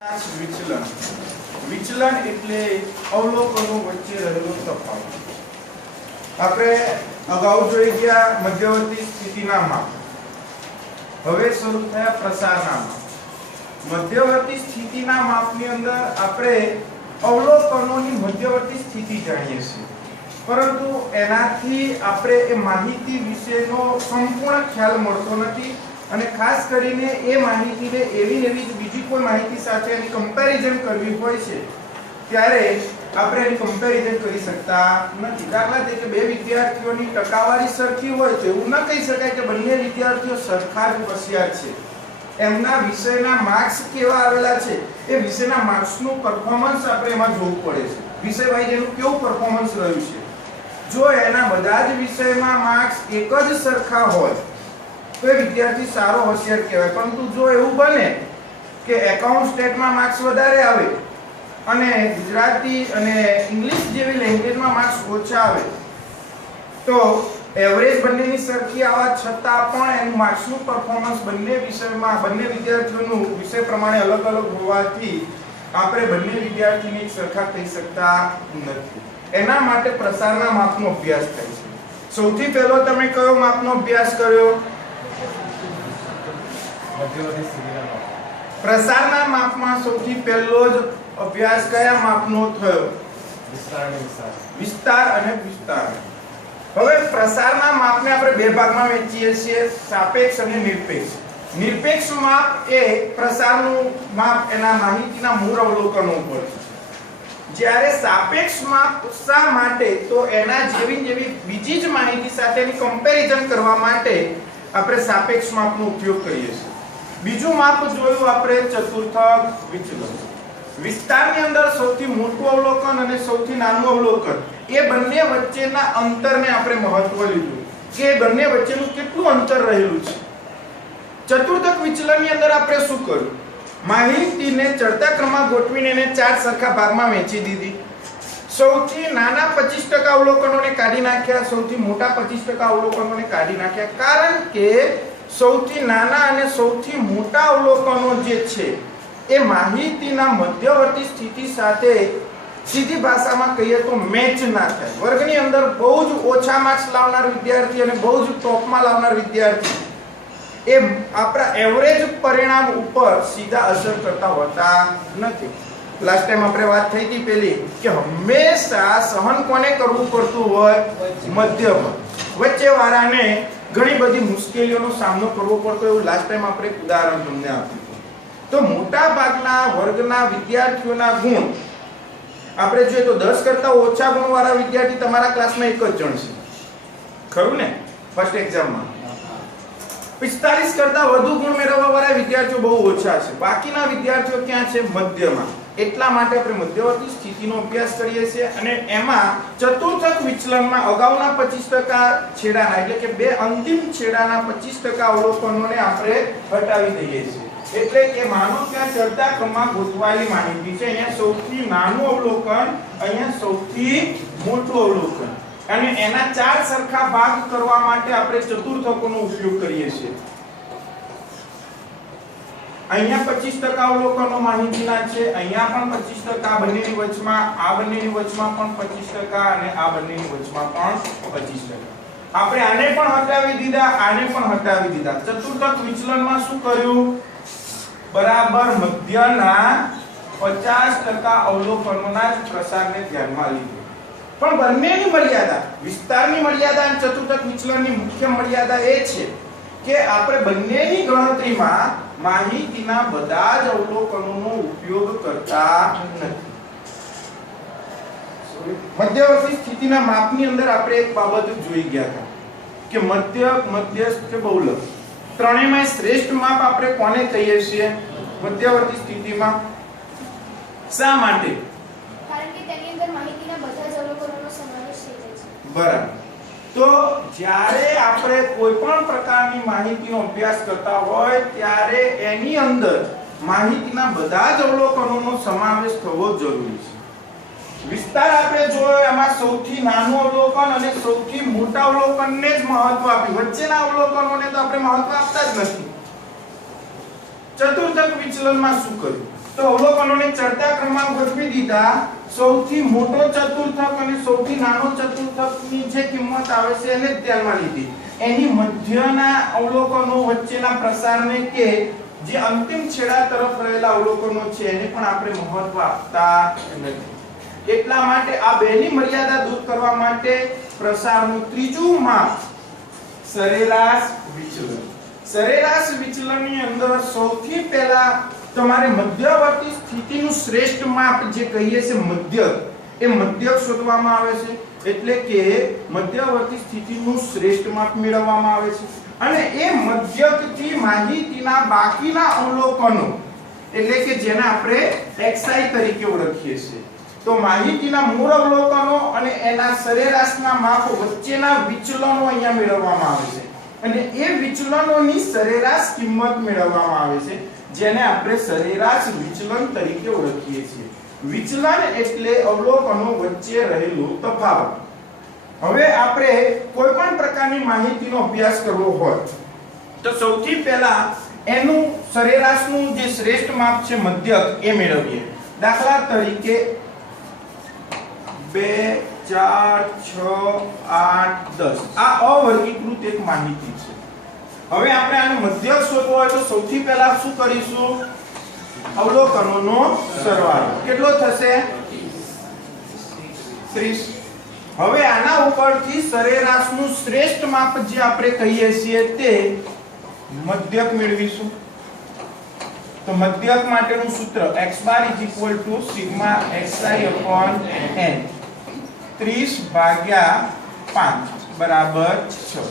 વિચલન વિચલન એટલે અવલોકનો વચ્ચે રહેલો તફાવત. આપણે અગાઉ જોઈ ગયા મધ્યવર્તી સ્થિતિના માપ. હવે શરૂ થયા પ્રસારના માપ. મધ્યવર્તી સ્થિતિના માપની અંદર આપણે અવલોકનોની મધ્યવર્તી સ્થિતિ જાણીએ છીએ, પરંતુ એનાથી આપણે એ માહિતી વિશેનો સંપૂર્ણ ખ્યાલ મળતો નથી અને ખાસ કરીને એ માહિતીને એવી જ બીજી કોઈ માહિતી સાથે એની કમ્પેરિઝન કરવી હોય છે ત્યારે આપણે એની કમ્પેરિઝન કરી શકતા નથી. દાખલા તરીકે બે વિદ્યાર્થીઓની ટકાવારી સરખી હોય તો એવું ન કહી શકાય કે બંને વિદ્યાર્થીઓ સરખા જ હોશિયાર છે. એમના વિષયના માર્ક્સ કેવા આવેલા છે એ વિષયના માર્ક્સનું પરફોર્મન્સ આપણે એમાં જોવું પડે છે. વિષય વાઇઝ એનું કેવું પરફોર્મન્સ રહ્યું છે. જો એના બધા જ વિષયમાં માર્ક્સ એક જ સરખા હોય તો એ વિદ્યાર્થી સારો હોશિયાર કહેવાય. પરંતુ જો એવું બને કે એકાઉન્ટ સ્ટેટમાં માર્ક્સ વધારે આવે અને ગુજરાતી અને ઇંગ્લિશ જેવી લેંગ્વેજમાં માર્ક્સ ઓછા આવે તો એવરેજ બંનેની સરખી આવવા છતાં પણ એનું માર્ક્સનું પરફોર્મન્સ બંને વિષયમાં બંને વિદ્યાર્થીઓનું વિષય પ્રમાણે અલગ અલગ હોવાથી આપણે બંને વિદ્યાર્થીને સરખા કહી શકતા નથી. એના માટે પ્રસારના માપનો અભ્યાસ થાય છે. સૌથી પહેલો તમે કયો માપનો અભ્યાસ કર્યો? પ્રસારના માપમાં સૌથી પહેલો જ અભ્યાસ કયા માપનો થયો? વિસ્તાર અને વિસ્તાર. હવે પ્રસારના માપને આપણે બે ભાગમાં વહેંચીએ છીએ, સાપેક્ષ અને નિરપેક્ષ. નિરપેક્ષ માપ એ પ્રસારનું માપ એના માહિતીના મૂળ અવલોકનો ઉપર છે. જ્યારે સાપેક્ષ માપ શા માટે? તો એના જેવી બીજી જ માહિતી સાથેની કમ્પેરિઝન કરવા માટે આપણે સાપેક્ષ માપનો ઉપયોગ કરીએ છીએ. બીજું માપ જોયું આપણે ચતુર્થક વિચલન. વિસ્તારની અંદર સૌથી મોટું અવલોકન અને સૌથી નાનું અવલોકન એ બંને વચ્ચેના અંતરને આપણે મહત્વ લીધું કે બંને વચ્ચેનું કેટલું અંતર રહેલું છે. ચતુર્થક વિચલનની અંદર આપણે શું કર્યું? માહિતીને ચડતા ક્રમમાં ગોઠવીને એને ચાર સરખા ભાગમાં વહેંચી દીધી. સૌથી નાના 25% અવલોકનોને કાઢી નાખ્યા, સૌથી મોટા 25% અવલોકનોને કાઢી નાખ્યા. કારણ કે સૌથી નાના અને સૌથી મોટા અવલોકનો જે છે એ માહિતીના મધ્યવર્તી સ્થિતિ સાથે સીધી ભાષામાં કહીએ તો મેચ ના થાય. વર્ગની અંદર બહુ જ ઓછા માર્ક્સ લાવનાર વિદ્યાર્થી અને બહુ જ ટોપમાં લાવનાર વિદ્યાર્થી એ આપણા એવરેજ પરિણામ ઉપર સીધા અસર કરતા હોતા નથી. લાસ્ટ ટાઈમ આપણે વાત થઈ હતી પેલી કે હંમેશા સહન કોને કરવું પડતું હોય? મધ્યમાં. વચ્ચે વાળાને ઘણી બધી મુશ્કેલીઓનો સામનો કરવો પડતો એવું લાસ્ટ ટાઈમ આપણે એક ઉદાહરણ તમને આપ્યું. તો મોટા ભાગના વર્ગના વિદ્યાર્થીઓના ગુણ આપણે જોઈએ તો 10 કરતા ઓછા ગુણવાળા વિદ્યાર્થી તમારા ક્લાસમાં એક જ જણ છે, ખરું ને? ફર્સ્ટ એક્ઝામમાં 45 કરતા વધુ ગુણ મેળવવા વાળા વિદ્યાર્થીઓ બહુ ઓછા છે. બાકીના વિદ્યાર્થીઓ ક્યાં છે? મધ્યમાં. એટલા માટે આપણે મધ્યવર્તી સ્થિતિનો અભ્યાસ કરીએ છીએ અને એમાં ચતુર્થક વિચલનમાં અગાઉના 25% છેડાના એટલે કે બે અંતિમ છેડાના 25% અવલોકનોને આપણે હટાવી દઈએ છીએ. એટલે કે માનો ત્યાં ચડતા ક્રમમાં ગોઠવાયેલી માહિતી છે. અહીંયા સૌથી નાનું અવલોકન, અહીંયા સૌથી મોટું અવલોકન અને એના ચાર સરખા ભાગ કરવા માટે આપણે ચતુર્થકોનો ઉપયોગ કરીએ છીએ. અહીંયા 25% અવલોકનો માહિતીના છે, અહીંયા પણ 25%, બંનેની વચમાં, આ બંનેની વચમાં પણ 25% અને આ બંનેની વચમાં પણ 25%. આપણે આને પણ હટાવી દીધા, આને પણ હટાવી દીધા. ચતુર્થક વિચલનમાં શું કર્યું? બરાબર મધ્યના 50% અવલોકનોના જ પ્રસારને ધ્યાનમાં લીધું. પણ બંનેની મર્યાદા, વિસ્તારની મર્યાદા અને ચતુર્થક વિચલનની મુખ્ય મર્યાદા એ છે કે આપણે બંનેની ગણતરીમાં માહિતીના બધા જ અવલોકનોનો ઉપયોગ કરતા નથી. મધ્યવર્તી સ્થિતિના માપની અંદર આપણે એક બાબત જોઈ ગયા હતા કે મધ્યક, મધ્યસ્થ કે બહુલક ત્રણેયમાં શ્રેષ્ઠ માપ આપણે કોને કહીએ છીએ મધ્યવર્તી સ્થિતિમાં? શા માટે? કારણ કે તેની અંદર માહિતીના બધા જ અવલોકનોનો સમાવેશ થઈ જાય છે. બરાબર. તો જ્યારે આપણે કોઈ પણ પ્રકારની માહિતીનો અભ્યાસ કરતા હોય ત્યારે એની અંદર માહિતીના બધા જ અવલોકનોનો સમાવેશ થવો જરૂરી છે. વિસ્તાર આપણે જોયો એમાં સૌથી નાનું અવલોકન અને સૌથી મોટા અવલોકનને જ મહત્વ આપ્યું. વચ્ચેના અવલોકનોને તો આપણે મહત્વ આપતા જ નથી. ચતુર્થક વિચલનમાં શું કર્યું? તો તો અવલોકનોને ચડતા ક્રમમાં ગોઠવી દીધા. સૌથી મોટો ચતુર્થક અને સૌથી નાનો ચતુર્થકની જે કિંમત આવે છે એને ધ્યાનમાં લીધી. એની મધ્યના અવલોકનો વચ્ચેના પ્રસારને કે જે અંતિમ છેડા તરફ રહેલા અવલોકનો છે એને પણ આપણે મહત્વ આપતા નથી. એટલા માટે આ બેની મર્યાદા દૂર કરવા માટે પ્રસારનું ત્રીજું માપ સરેરાશ વિચલન. સરેરાશ વિચલનની અંદર સૌથી પહેલા તમારે મધ્યવર્તી સ્થિતિનું શ્રેષ્ઠ માપ જે કહીએ છે મધ્યક, એ મધ્યક શોધવામાં આવે છે. એટલે કે મધ્યવર્તી સ્થિતિનું શ્રેષ્ઠ માપ મેળવવામાં આવે છે અને એ મધ્યકથી માહિતીના બાકીના અવલોકનો એટલે કે જેને આપણે xi તરીકે ઓળખીએ છીએ, તો માહિતીના મૂળ અવલોકનો અને એના સરેરાશના માપ વચ્ચેના વિચલનો અહીંયા મેળવવામાં આવે છે અને એ વિચલનોની સરેરાશ કિંમત મેળવવામાં આવે છે જેને આપણે સરેરાશ વિચલન તરીકે ઓળખીએ છીએ. વિચલન એટલે અવલોકનો વચ્ચે રહેલું તફાવત. હવે આપણે કોઈ પણ પ્રકારની માહિતીનો અભ્યાસ કરવો હોય તો સૌથી પહેલા એનું સરેરાશનું જે શ્રેષ્ઠ માપ છે મધ્યક એ મેળવીએ. દાખલા તરીકે 2 4 6 8 10 આ અવર્ગીકૃત એક માહિતી છે. હવે આપણે આનો મધ્યક શોધવો હોય તો સૌથી પહેલા શું કરીશું? અવલોકનોનો સરવાળો કેટલો થશે? 30. હવે આના ઉપરથી સરેરાશનું શ્રેષ્ઠ માપ જે આપણે કહીએ છીએ તે મધ્યક મેળવીશું. તો મધ્યક માટેનું સૂત્ર x બાર = સિગ્મા xi upon n 30/5 બરાબર 6.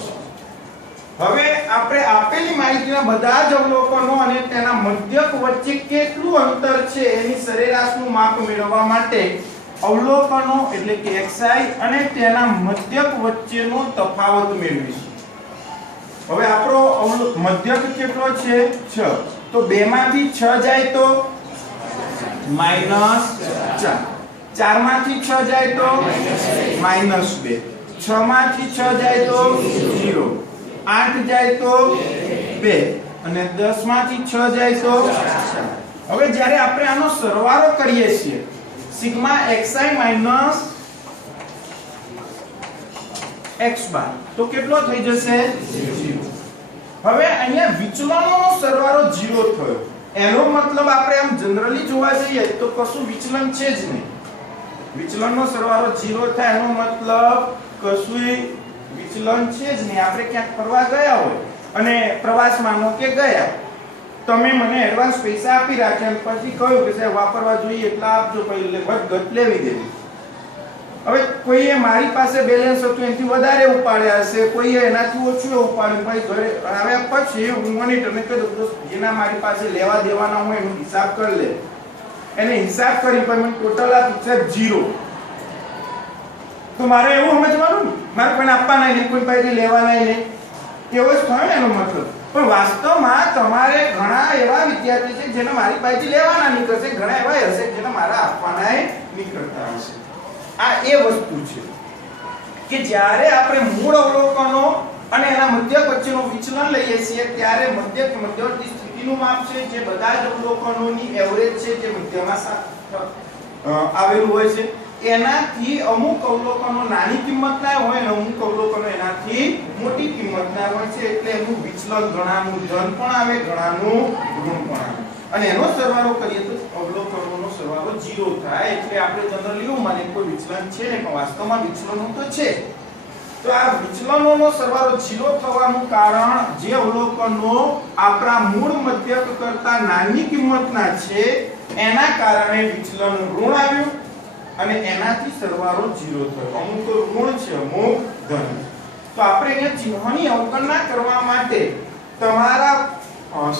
હવે આપણે આપેલી માહિતીના બધા જ અવલોકનો અને તેના મધ્યક વચ્ચે કેટલું અંતર છે એની સરેરાશનું માપ મેળવવા માટે અવલોકનો એટલે કે xi અને તેના મધ્યક વચ્ચેનો તફાવત મેળવીશું. હવે આપણો મધ્યક કેટલો છે? 6. તો 2 માંથી 6 જાય તો -4. 4 માંથી 6 જાય તો -2. 6 માંથી 6 જાય તો 0. 8 જાય તો 2 અને 10 માંથી 6 જાય તો 4. હવે જ્યારે આપણે આનો સરવાળો કરીએ છીએ સિગ્મા xi માઈનસ x બાર તો કેટલો થઈ જશે? 0. હવે અહીંયા વિચલનોનો સરવાળો 0 થયો. એનો મતલબ આપણે આમ જનરલી જોવા જઈએ તો કશું વિચલન છે જ નહીં. વિચલનનો સરવાળો 0 થાય એનો મતલબ કશું વિચલન છે જ નહીં. આપણે ક્યાંક ફરવા ગયા હોય અને પ્રવાસ માનો કે ગયા, તમે મને એડવાન્સ પૈસા આપી રાખ્યા અને પછી કહ્યું કે સાહેબ વાપરવા જોઈએ એટલા આપજો, પછી વધઘટ લેવી દેવી. હવે કોઈએ મારી પાસે બેલેન્સ હતું એનાથી વધારે ઉપાડ્યા હશે, કોઈએ એનાથી ઓછું ઉપાડ્યું. ભાઈ ઘરે આવ્યા પછી હું મોનિટરને કહી દઉં જેના મારી પાસે લેવા દેવાના હોય એનો હિસાબ કરી લે. એને હિસાબ કરી પછી મને ટોટલ આપ્યું સાહેબ 0. તો મારે એવું સમજવાનું ને મારે કોઈને આપવાના નહીં, કોઈ પાસેથી લેવાના નહીં, એવો જ થયો ને એનો મતલબ. પણ વાસ્તવમાં તમારે ઘણા એવા વિદ્યાર્થી છે જેને મારી પાસેથી લેવાના નીકળશે, ઘણા એવા હશે જેને મારા આપવાના નીકળતા હશે. આ એ વસ્તુ છે કે જ્યારે આપણે મૂળ અવલોકનો અને એના મધ્યક વચ્ચેનો વિચલન લઈએ છીએ ત્યારે મધ્યવર્તી સ્થિતિનું માપ છે જે બધા જ અવલોકનોની એવરેજ છે જે મધ્યમાં આવેલું હોય છે, એનાથી અમુક અવલોકનો નાની કિંમતના હોય અને અમુક અવલોકનો એનાથી મોટી કિંમતના હોય છે. એટલે એનું વિચલન ઘણાનું ધન પણ આવે, ઘણાનું ઋણ પણ આવે અને એનો સરવાળો કરીએ તો અવલોકનોનો સરવાળો 0 થાય. એટલે આપણે જનરલી એવું માને કોઈ વિચલન છે ને, પણ વાસ્તવમાં વિચલનો તો છે. તો આ વિચલનોનો સરવાળો 0 થવાનું કારણ જે અવલોકનો આપણા મૂળ મધ્યક કરતા નાની કિંમતના છે એના કારણે વિચલન ઋણ આવ્યું અને એનાથી સરવાળો 0 થયો. અમુક ઋણ છે, અમુક ધન. તો આપણે અહીંયા ચિહ્નની અવગણના કરવા માટે તમારા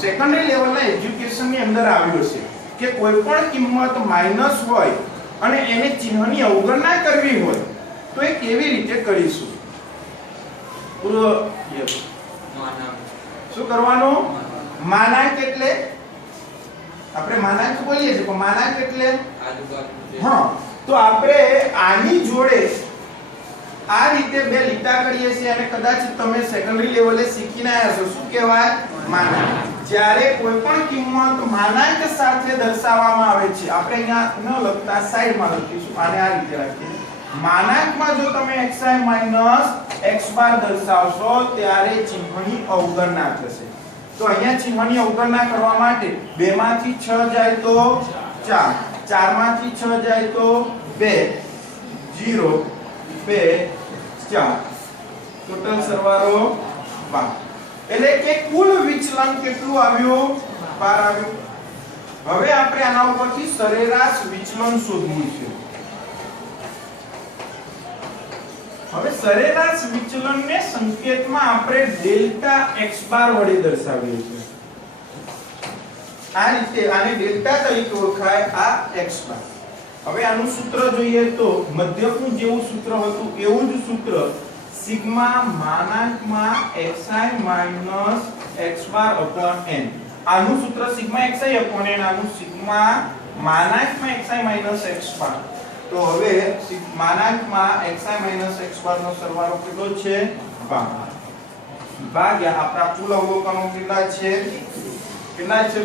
સેકન્ડરી લેવલના એજ્યુકેશનની અંદર આવ્યો છે કે કોઈ પણ કિંમત માઈનસ હોય અને એને ચિહ્નની અવગણના કરવી હોય તો એ કેવી રીતે કરીશું? શું કરવાનું? માનાંક એટલે આપણે માનાંક બોલીએ છીએ પણ માનાંક એટલે હા, તો આપણે આની જોડે આ રીતે બે લીટા કરીએ છીએ અને કદાચ તમે સેકન્ડરી લેવલે શીખીને આવ્યા છો. શું કહેવાય? માનાંક. જ્યારે કોઈ પણ કિંમત માનાંક સાથે દર્શાવવામાં આવે છે, આપણે અહીંયા ન લખતા સાઈડમાં લખીશું, આને આ રીતે રાખીએ. માનાંકમાં જો તમે xi - x બાર દર્શાવશો ત્યારે ચિહ્નની અવગણના થશે. તો અહીંયા ચિહ્નની અવગણના કરવા માટે 2 માંથી 6 જાય તો 4, 4 માંથી 6 જાય તો 2, 0 2 4, ટોટલ સરવાળો 12. એટલે કે કુલ વિચલન કેટલું આવ્યું? 12 આવ્યું. હવે આપણે આના ઉપરથી સરેરાશ વિચલન શોધવું છે. હવે સરેરાશ વિચલનને સંકેતમાં આપણે ડેલ્ટા x બાર વડે દર્શાવીએ છીએ. આ રીતે આને ડેલ્ટા તરીકે ઓળખાય, આ x બાર. હવે આનું સૂત્ર જોઈએ તો મધ્યકનું જેવું સૂત્ર હતું એવું જ સૂત્ર સિગ્મા માનાંકમાં xi - x બાર upon n. આનું સૂત્ર સિગ્મા xi upon n, આનું સિગ્મા માનાંકમાં xi - x બાર. તો હવે માનાંકમાં xi - x બાર નો સરવાળો કેટલો છે? 12 ભાગ્યા આપણા કુલ અવલોકનો કેટલા છે?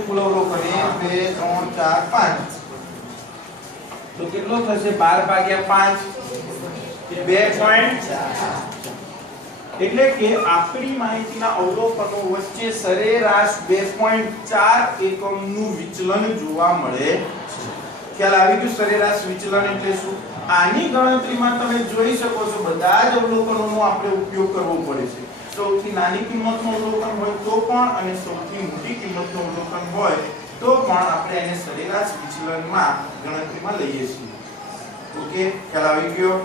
કુલ અવલોકન 1 2 3 4 5. તો કેટલો થશે? 12 ભાગ્યા 5 2.4. એટલે કે આપણી માહિતીના અવલોકનો વચ્ચે સરેરાશ 2.4 એકમનું વિચલન જોવા મળે છે. ખ્યાલ આવી ગયો? સરેરાશ વિચલન એટલે શું? આની ગણતરીમાં તમે જોઈ શકો છો બધા જ અવલોકનોનો આપણે ઉપયોગ કરવો પડે છે. સૌથી નાની કિંમતનું અવલોકન હોય તો પણ અને સૌથી મોટી કિંમતનું અવલોકન હોય તો પણ આપણે એને સરેરાશ વિચલનમાં ગણતરીમાં લઈએ છીએ. ઓકે, ખ્યાલ આવી ગયો?